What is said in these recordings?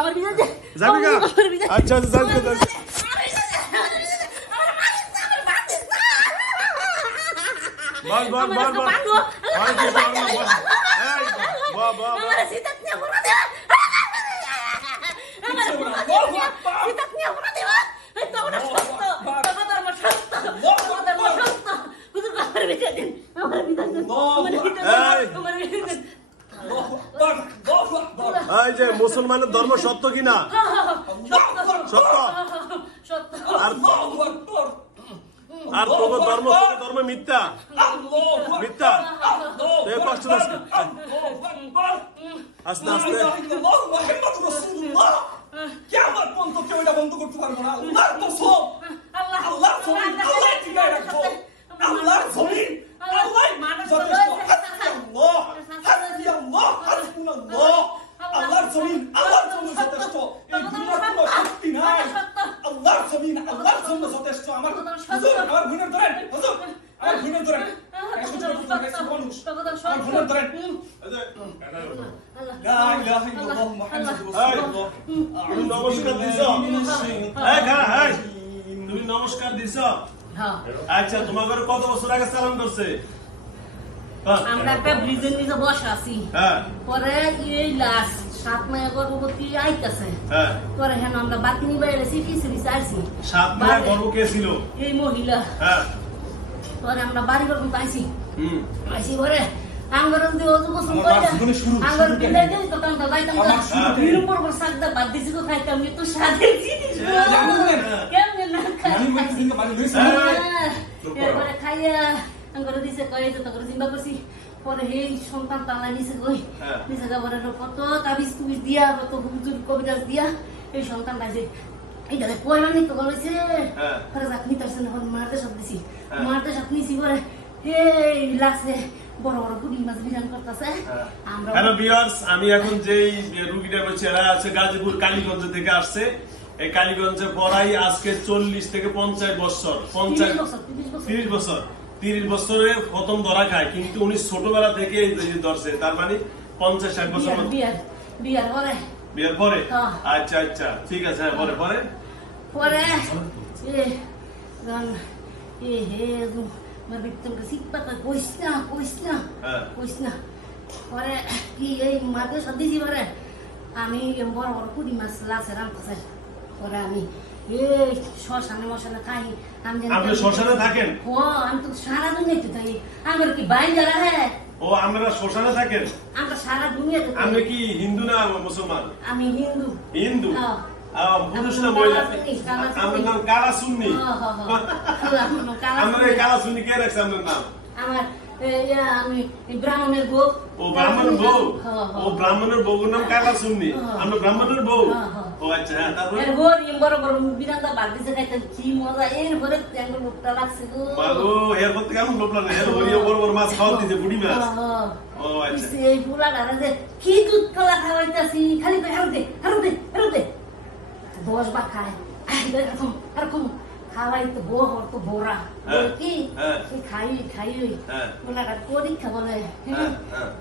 আমার বিদায় দে যাবি না আচ্ছা আচ্ছা যাই যাই বল বল বল বল আর কি বল বল এই বাহ বাহ আমার সিতাত নিয়ে বড় দে আমার সিতাত নিয়ে বড় দে এই তো ওটা সত্য ধর্ম সত্য ধর্ম সত্য হুজুর আমার বিদায় দেন আমার বিদায় দেন আমার বিদায় দেন এই যে মুসলমানের ধর্ম সত্য কিনা সত্য সত্য আর তোর ধর্ম মিথ্যা মিথ্যা তুই কষ্ট পাস আস্তে আস্তে কিয়ামত পর্যন্ত কেউ এটা বন্ধ করতে পারবে না আল্লাহর কসম আল্লাহ জমিন আল্লাহ ঠিকায় রাখবো আল্লাহর জমিন আল্লাহ যথেষ্ট হাসবুনাল্লাহ হাসবুনাল্লাহ হাসবুনাল্লাহ আল্লাহর জমিন যথেষ্ট এই দুনিয়ার কোনো শক্তি নাই আল্লাহর জমিন আল্লাহর জন্য যথেষ্ট আমার হুজুর আমার গুণের ধরেন হুজুর আমার গুণের ধরেন আমার গুণের ধরেন লা ইলাহা ইল্লাল্লাহ মুহাম্মাদুর রাসূলুল্লাহ তুমি নমস্কার দিছ তুমি নমস্কার দিছ হ্যাঁ আচ্ছা তোমাদের কত বছর আগে সালাম করছে আমরা একটা ব্রিজের নিচে বসে আছি হ্যাঁ পরে এই লাস্ট 7 মাস গর্ভবতী আইতাছে হ্যাঁ পরে হ্যাঁ আমরা বাতি নিয়ে এসেছি কিছু চাইছি 7 মাস গর্ভ কে ছিল এই মহিলা হ্যাঁ পরে আমরা বাড়ি পর্যন্ত আইছি আইছি পরে আঙ্গরন দিয়ে ওযু গোসল আমার করে জীবনে শুরু আঙ্গর বিলে দিই তো কাম তো যাইতাম বিরু পর সাকদা বাদ দিছি তো খাইতাম তো সাদে জিনিস কেমনে না আমি বলছি দিন বাড়ি লইছি এরপরে খাইয়া আঙ্গর দিছে কই তো করে চিন্তা করছি পরে এই সন্তান তালা নিছে কই নিছে যাবারে কত তাবিজ তুবিজ দিয়া কত হুজুর কবিতা দিয়া এই সন্তান পাইছে এইটা কইলা নি তো বলেছে পরে আপনি তার সঙ্গে মারতে সব দিছি মারতে সব নিছি পরে এই লাসে বড় বড় পুরি মাছ বিরান করতেছে আমরা হ্যালো ভিউয়ার্স আমি এখন যেই রুগীটা বলছি এরা আছে গাজীপুর কালীগঞ্জ থেকে আসছে এই কালীগঞ্জে পড়াই আজকে 40 থেকে 50 বছর 30 বছর 30 বছরে প্রথম ধরা খায় কিন্তু উনি ছোটবেলা থেকে এই ধরছে তার মানে 50-60 বছর বিয়ার পরে আচ্ছা আচ্ছা ঠিক আছে হ্যাঁ পরে পরে পরে হে আমার বিক্তমকে সিপাতা কইস না পরে কি এই মাকে সব দিছি পরে আমি বড় বড় পুরি মাছ লাসে রান্না পরে আমি এই শ্মশানে খাই আপনি শ্মশানে থাকেন ও আমি তো সারা দুনিয়াতে থাকি আমার কি বাইন যারা হ্যাঁ ও আমরা শ্মশানে থাকেন আমরা সারা দুনিয়াতে আপনি কি হিন্দু না মুসলমান আমি হিন্দু হিন্দু পুরুষ না মহিলা আমার নাম কালা সুন্নি আমার কালা সুন্নি কে রাখছে আপনার নাম আমার আমি ব্রাহ্মণের বউ ও ব্রাহ্মণের বউ ও ব্রাহ্মণের বউর নাম কালা সুন্নি আমরা ব্রাহ্মণের বউ ও আচ্ছা হ্যাঁ তারপর এর বড় বড় বড় বিরান্দা বাদ দিছে খাইতে কি মজা এর পরে ট্যাঙ্গ লোকটা লাগছে গো বাবু এর মধ্যে কেমন লোক লাগে এর ওরিও বড় বড় মাছ খাওয়া দিতে বুড়ি মাছ ও আচ্ছা এই পুরা গাড়া যে কি দুধ কলা খাওয়াইতাছি খালি হারুতে 10 বার খায় এরকম খাওয়াই তো তো বোরা কি খাই ওলা পরীক্ষা বলে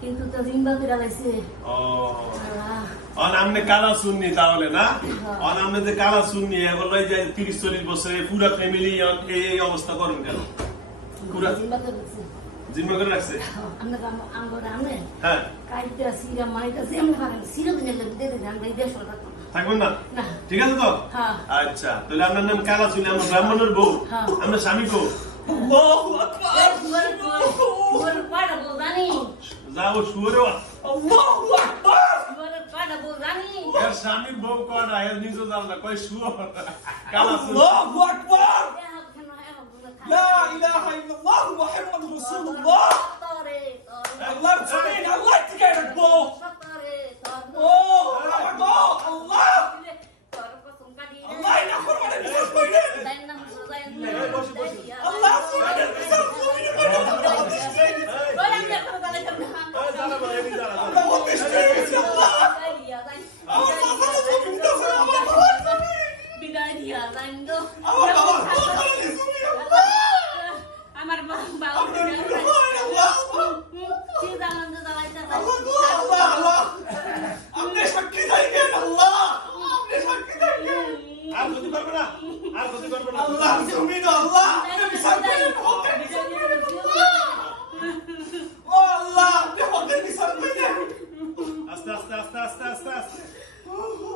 কিন্তু তো জিম্বা করে লাইছে আপনি কালা শুননি তাহলে না আপনি যে কালা শুননি বললো যে 30-40 বছরে পুরা ফ্যামিলি এই অবস্থা করেন কেন পুরা জিম্বা করে রাখছে হ্যাঁ থাকবেন না ঠিক আছে তো আচ্ছা তাহলে আপনার নাম কালা শুনি আমার ব্রাহ্মণের বউ আপনার স্বামী কো যাও শুয়োরে স্বামীর বউ কয়টা এর নিজে জান না কয় শুয়ো কালা শুনি আল্লাহু আকবার লা ইলাহা ইল্লাল্লাহ মুহাম্মাদুর রাসূলুল্লাহ আল্লাহর জমিন আল্লাহ ঠিকায় রাখবো ও আল্লাহ আল্লাহ না ফরমানে বিশ্বাস কইলে আল্লাহ সুবহানাহু ওয়া আমার বাবা আল্লাহর জমিন আল্লাহ আপনি বিচার করেন ও আল্লাহ আপনি হকের বিচার করেন আস্তে আস্তে আস্তে আস্তে আস্তে আস্তে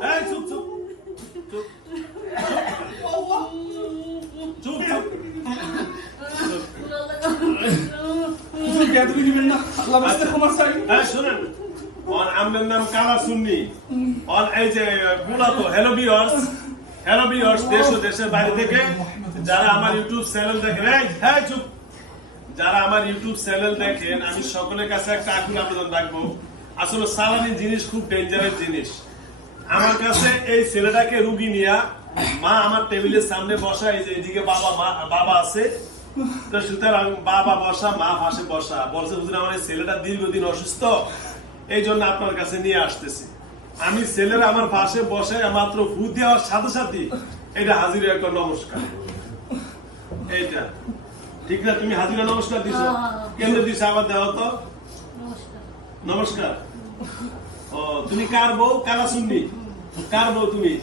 এই চুপ চুপ চুপ আল্লাহ চুপ চুপ হুজুর বেয়াদবি দিবেন না আল্লাহ বাস্তে ক্ষমা চাই এই শুনেন ওর আমার নাম কালা সুন্নি ওর এই যে বুলাতো হ্যালো ভিউয়ার্স দেশ ও দেশের বাইরে থেকে যারা আমার ইউটিউব চ্যানেল দেখেন এই হ্যাঁ চুপ যারা আমার ইউটিউব চ্যানেল দেখেন আমি সকলের কাছে একটা আকুল আবেদন রাখবো আসলে সালানি জিনিস খুব ডেঞ্জারাস জিনিস আমার কাছে এই ছেলেটাকে রুগী নিয়া মা আমার টেবিলের সামনে বসা এই যে এদিকে বাবা আছে তো সুতরাং বাবা বসা মা পাশে বসা বলছে হুজুর আমার এই ছেলেটা দীর্ঘদিন অসুস্থ এই জন্য আপনার কাছে নিয়ে আসতেছি আমি ছেলেরা আমার পাশে বসে মাত্র ফু দেওয়ার সাথে সাথে এটা হাজির একটা নমস্কার এইটা ঠিক না তুমি হাজিরা নমস্কার দিছো কেমনে দিছো আবার দেওয়া তো নমস্কার ও তুমি কার বউ কালা সুন্নি কার বউ তুমি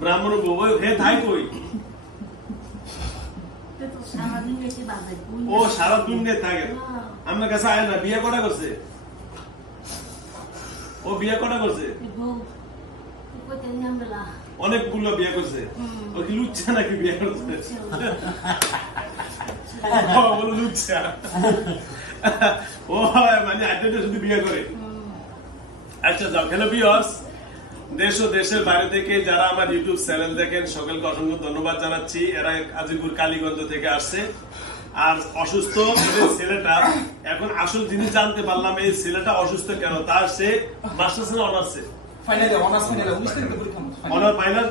ব্রাহ্মণ বউ হে থাই কই ও সারা দুনিয়া থাকে আমার কাছে আয় না বিয়ে করা করছে ও বিয়ে করা করছে অনেকগুলো বিয়ে করছে ও কি লুচ্ছা নাকি বিয়ে করছে বলো লুচ্ছা ও মানে আড্ডাটা শুধু বিয়ে করে আচ্ছা যাও হ্যালো ভিউয়ার্স দেশ ও দেশের বাইরে থেকে যারা আমার ইউটিউব চ্যানেল দেখেন সকলকে অসংখ্য ধন্যবাদ জানাচ্ছি এরা আজিপুর কালীগঞ্জ থেকে আসছে আর অসুস্থ ছেলেটা এখন আসল জিনিস জানতে পারলাম এই ছেলেটা অসুস্থ কেন তার সে মাস্টার্স না অনার্সে অনার ফাইনাল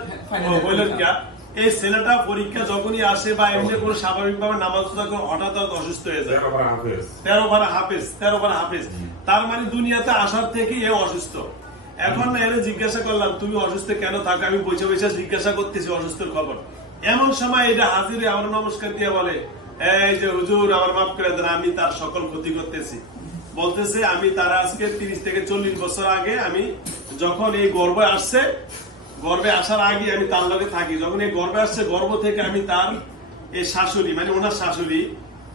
এই ছেলেটা পরীক্ষা যখনই আসে বা এমনি কোনো স্বাভাবিকভাবে নামাজ হঠাৎ অসুস্থ হয়ে যায় 13 বার হাফেজ তার মানে দুনিয়াতে আসার থেকে এ অসুস্থ এখন এর জিজ্ঞাসা করলাম তুমি অসুস্থ কেন থাকো আমি বসে বসে জিজ্ঞাসা করতেছি অসুস্থের খবর এমন সময় এটা হাজিরে আমার নমস্কার দিয়ে বলে এই যে হুজুর আমার মাফ করে দেন আমি তার সকল ক্ষতি করতেছি বলতেছে আমি তার আজকে 30 থেকে 40 বছর আগে আমি যখন এই গর্ভে আসছে গর্ভে আসার আগে আমি তার লগে থাকি যখন এই গর্ভে আসছে গর্ভ থেকে আমি তার এই শাশুড়ি মানে ওনার শাশুড়ি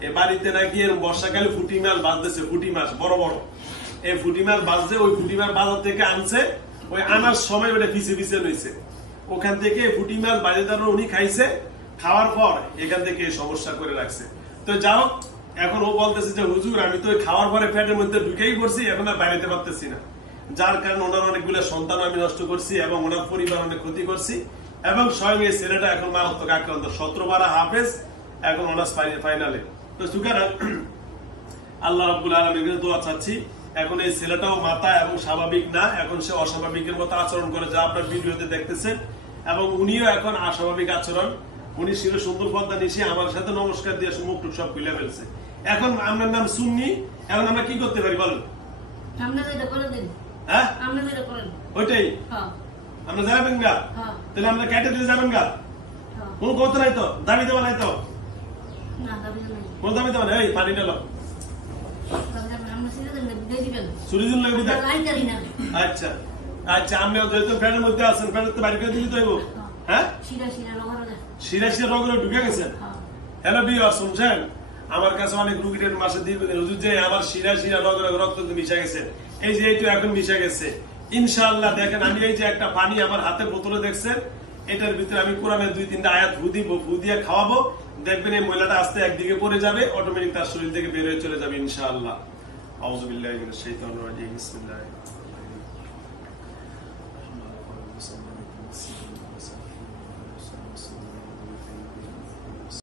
এ বাড়িতে নাকি এর বর্ষাকালে ফুটি মাছ বাঁধতেছে ফুটি মাছ বড় বড় এই ফুটি মাছ বাঁধছে ওই ফুটি মাছ বাজার থেকে আনছে ওই আনার সময় ওটা পিছে রয়েছে ওখান থেকে ফুটি মাছ বাজার উনি খাইছে খাওয়ার পর এখান থেকে সমস্যা করে রাখছে তো যাও এখন ও বলতেছে যে হুজুর আমি তো খাওয়ার পরে পেটের মধ্যে ঢুকেই পড়ছি এখন আর বাইরেতে পারতেছি না যার কারণে ওনার অনেকগুলো সন্তান আমি নষ্ট করছি এবং ওনার পরিবার অনেক ক্ষতি করছি এবং স্বয়ং এই ছেলেটা এখন মারাত্মক আক্রান্ত 17 বার হাফেজ এখন অনার্স ফাইনালে তো সুতরাং আল্লাহ রাব্বুল আলামিনের কাছে দোয়া চাচ্ছি এখন এই ছেলেটাও মাথা এবং স্বাভাবিক না এখন সে অস্বাভাবিকের মতো আচরণ করে যা আপনার ভিডিওতে দেখতেছেন এবং উনিও এখন অস্বাভাবিক আচরণ উনি ছিল সুন্দর পর্দা নিশে আমার সাথে নমস্কার দিয়ে মুখ টুক সব খুলে ফেলছে এখন আমার নাম সুন্নি এখন আমরা কি করতে পারি বলেন হ্যাঁ ওইটাই আমরা যাবেন গা তাহলে আমরা কেটে দিলে যাবেন গা কোন কথা নাই তো দাবি দেওয়া নাই তো কোন দাবি দেওয়া নাই পানি ডালো আচ্ছা আচ্ছা আমি যেহেতু ফ্যানের মধ্যে আছেন ফ্যানের তো বাড়ি করে দিলি তো হ্যাঁ শিরা রোগ ঢুকে গেছেন হ্যালো ভিউয়ার্স শুনছেন আমার কাছে অনেক রুগীদের মাসে দীর্ঘদিন হুজুর যে আমার শিরা রোগ রক্ত মিশে গেছে এই যে এইটা এখন মিশে গেছে ইনশাআল্লাহ দেখেন আমি এই যে একটা পানি আমার হাতের বোতলে দেখছেন এটার ভিতরে আমি কোরআনের 2-3টা আয়াত ফু দিয়ে খাওয়াবো দেখবেন এই মহিলাটা আস্তে একদিকে পড়ে যাবে অটোমেটিক তার শরীর থেকে বের হয়ে চলে যাবে ইনশাআল্লাহ আউযু বিল্লাহি মিনাশ শাইতানির রাজিম বিসমিল্লাহির